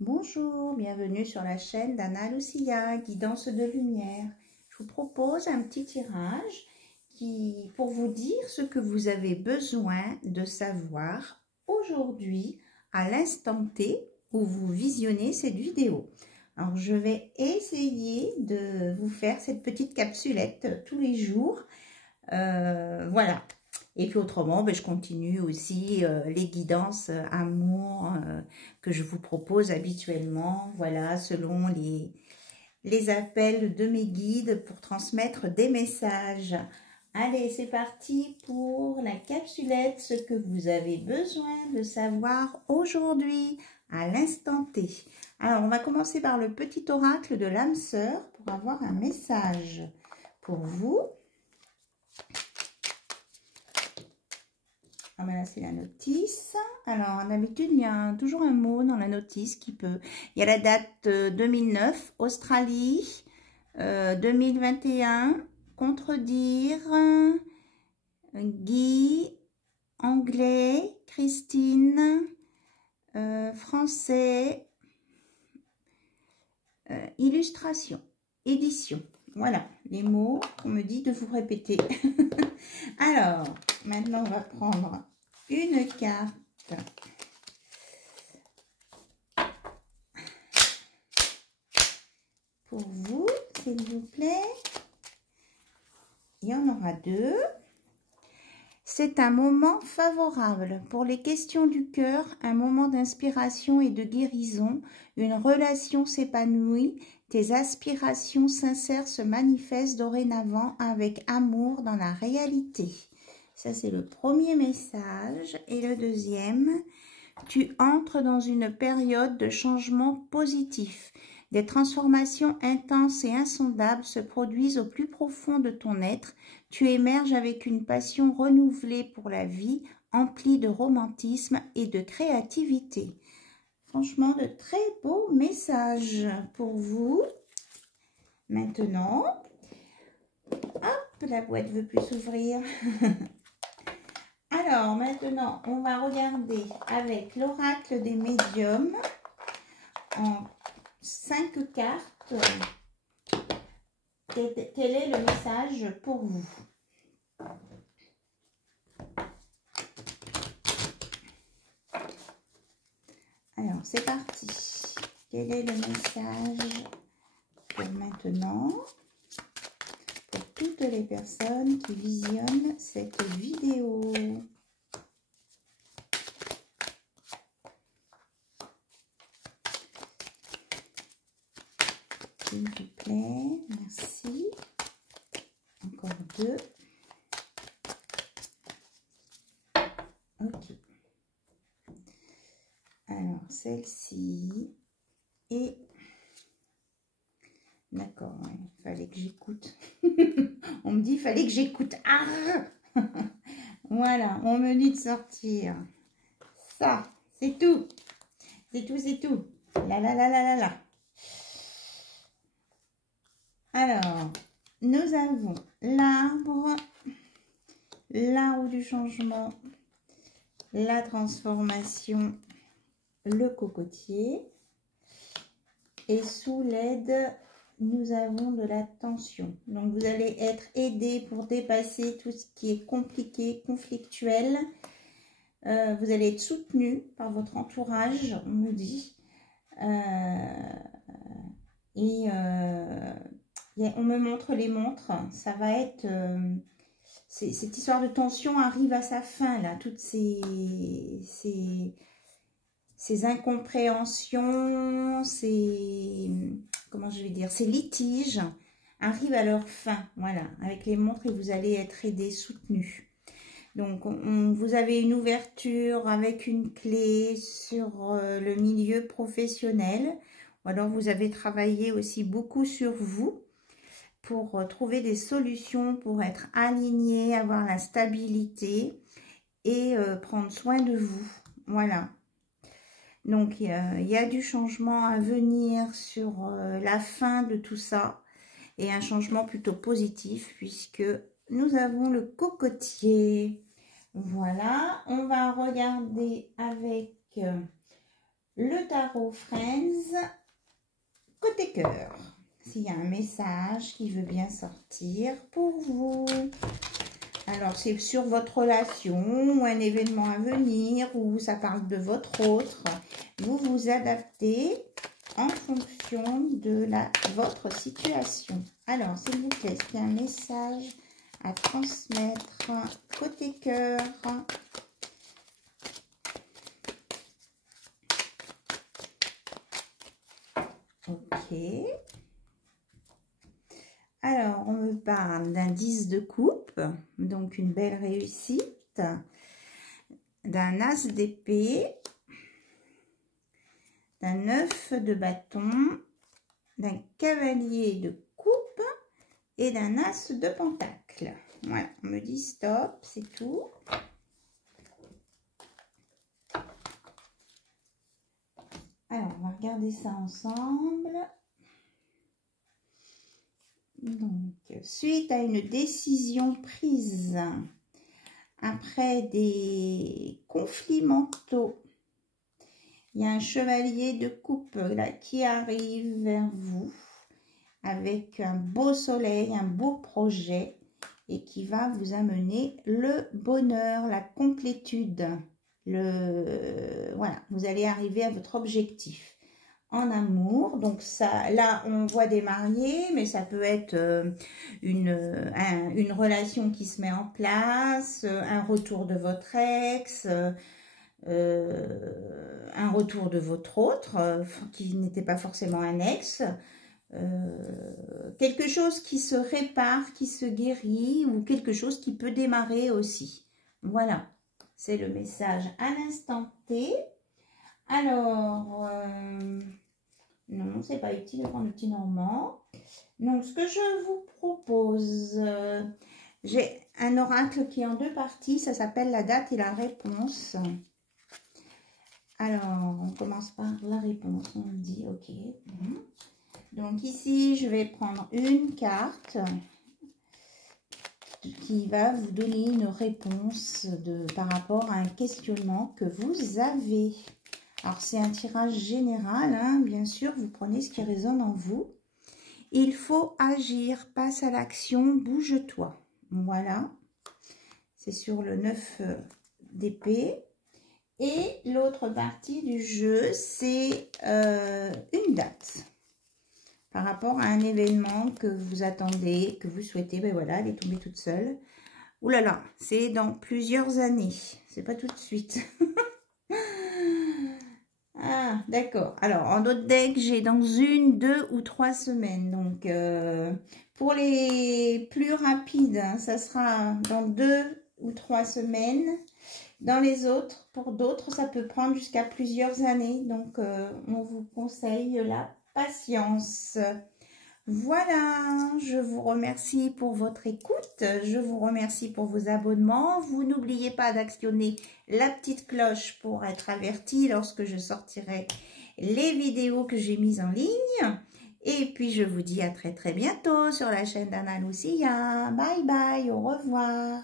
Bonjour, bienvenue sur la chaîne d'Anna Lucia, guidance de lumière. Je vous propose un petit tirage pour vous dire ce que vous avez besoin de savoir aujourd'hui à l'instant T où vous visionnez cette vidéo. Alors, je vais essayer de vous faire cette petite capsulette tous les jours. Voilà. Et puis autrement, je continue aussi les guidances amour que je vous propose habituellement, voilà, selon les appels de mes guides pour transmettre des messages. Allez, c'est parti pour la capsulette, ce que vous avez besoin de savoir aujourd'hui, à l'instant T. Alors, on va commencer par le petit oracle de l'âme sœur pour avoir un message pour vous. Ah ben là, c'est la notice. Alors, d'habitude, il y a toujours un mot dans la notice qui peut... Il y a la date 2009, Australie, 2021, contredire, Guy, anglais, Christine, français, illustration, édition. Voilà, les mots qu'on me dit de vous répéter. Alors, maintenant, on va prendre une carte. Pour vous, s'il vous plaît. Il y en aura deux. C'est un moment favorable pour les questions du cœur, un moment d'inspiration et de guérison. Une relation s'épanouit. Tes aspirations sincères se manifestent dorénavant avec amour dans la réalité. Ça, c'est le premier message. Et le deuxième, tu entres dans une période de changement positif. Des transformations intenses et insondables se produisent au plus profond de ton être. Tu émerges avec une passion renouvelée pour la vie, emplie de romantisme et de créativité. Franchement, de très beaux messages pour vous. Maintenant, hop, la boîte ne veut plus s'ouvrir. Alors, maintenant, on va regarder avec l'oracle des médiums en 5 cartes. Quel est le message pour vous? Alors, c'est parti. Quel est le message pour maintenant, pour toutes les personnes qui visionnent cette vidéo? S'il vous plaît, merci. Encore deux. Ok. Alors, celle-ci et... D'accord, ouais, il fallait que j'écoute. On me dit, il fallait que j'écoute. Ah voilà, on me dit de sortir. Ça, c'est tout. C'est tout, c'est tout. La la la la la la. Alors, nous avons l'arbre, l'arbre du changement, la transformation, le cocotier. Et sous l'aide, nous avons de la tension. Donc, vous allez être aidé pour dépasser tout ce qui est compliqué, conflictuel. Vous allez être soutenu par votre entourage, on me dit. On me montre les montres. Ça va être... cette histoire de tension arrive à sa fin, là. Toutes ces incompréhensions, comment je vais dire, ces litiges arrivent à leur fin. Voilà, avec les montres, et vous allez être aidé, soutenu. Donc, vous avez une ouverture avec une clé sur le milieu professionnel. Ou alors, vous avez travaillé aussi beaucoup sur vous pour trouver des solutions, pour être aligné, avoir la stabilité et prendre soin de vous. Voilà. Donc, il y a du changement à venir sur la fin de tout ça. Et un changement plutôt positif puisque nous avons le cocotier. Voilà, on va regarder avec le tarot Friends côté cœur. S'il y a un message qui veut bien sortir pour vous. Alors, c'est sur votre relation ou un événement à venir ou ça parle de votre autre. Vous vous adaptez en fonction de votre situation. Alors, s'il vous plaît, est-ce qu'il y a un message à transmettre côté cœur? Ok. Alors, on me parle d'un 10 de coupe, donc une belle réussite, d'un as d'épée, d'un 9 de bâton, d'un cavalier de coupe et d'un as de pentacle. Voilà, on me dit stop, c'est tout. Alors, on va regarder ça ensemble. Donc, suite à une décision prise après des conflits mentaux, il y a un chevalier de coupe là qui arrive vers vous avec un beau soleil, un beau projet et qui va vous amener le bonheur, la complétude. Voilà, vous allez arriver à votre objectif en amour. Donc ça, là on voit des mariés, mais ça peut être une relation qui se met en place, un retour de votre ex, un retour de votre autre qui n'était pas forcément un ex, quelque chose qui se répare, qui se guérit ou quelque chose qui peut démarrer aussi. Voilà, c'est le message à l'instant T. Alors, non, c'est pas utile de prendre le petit normand. Donc, ce que je vous propose, j'ai un oracle qui est en 2 parties. Ça s'appelle la date et la réponse. Alors, on commence par la réponse. On dit, ok. Donc, ici, je vais prendre une carte qui va vous donner une réponse par rapport à un questionnement que vous avez. Alors, c'est un tirage général, hein, bien sûr, vous prenez ce qui résonne en vous. Il faut agir, passe à l'action, bouge-toi. Voilà, c'est sur le 9 d'épée. Et l'autre partie du jeu, c'est une date. Par rapport à un événement que vous attendez, que vous souhaitez, ben voilà, elle est tombée toute seule. Ouh là là, c'est dans plusieurs années, c'est pas tout de suite. Ah, d'accord. Alors, en autre deck, j'ai dans 1, 2 ou 3 semaines. Donc, pour les plus rapides, hein, ça sera dans 2 ou 3 semaines. Dans les autres, pour d'autres, ça peut prendre jusqu'à plusieurs années. Donc, on vous conseille la patience. Voilà, je vous remercie pour votre écoute, je vous remercie pour vos abonnements. Vous n'oubliez pas d'actionner la petite cloche pour être averti lorsque je sortirai les vidéos que j'ai mises en ligne. Et puis, je vous dis à très bientôt sur la chaîne d'Anna Lucia. Bye bye, au revoir.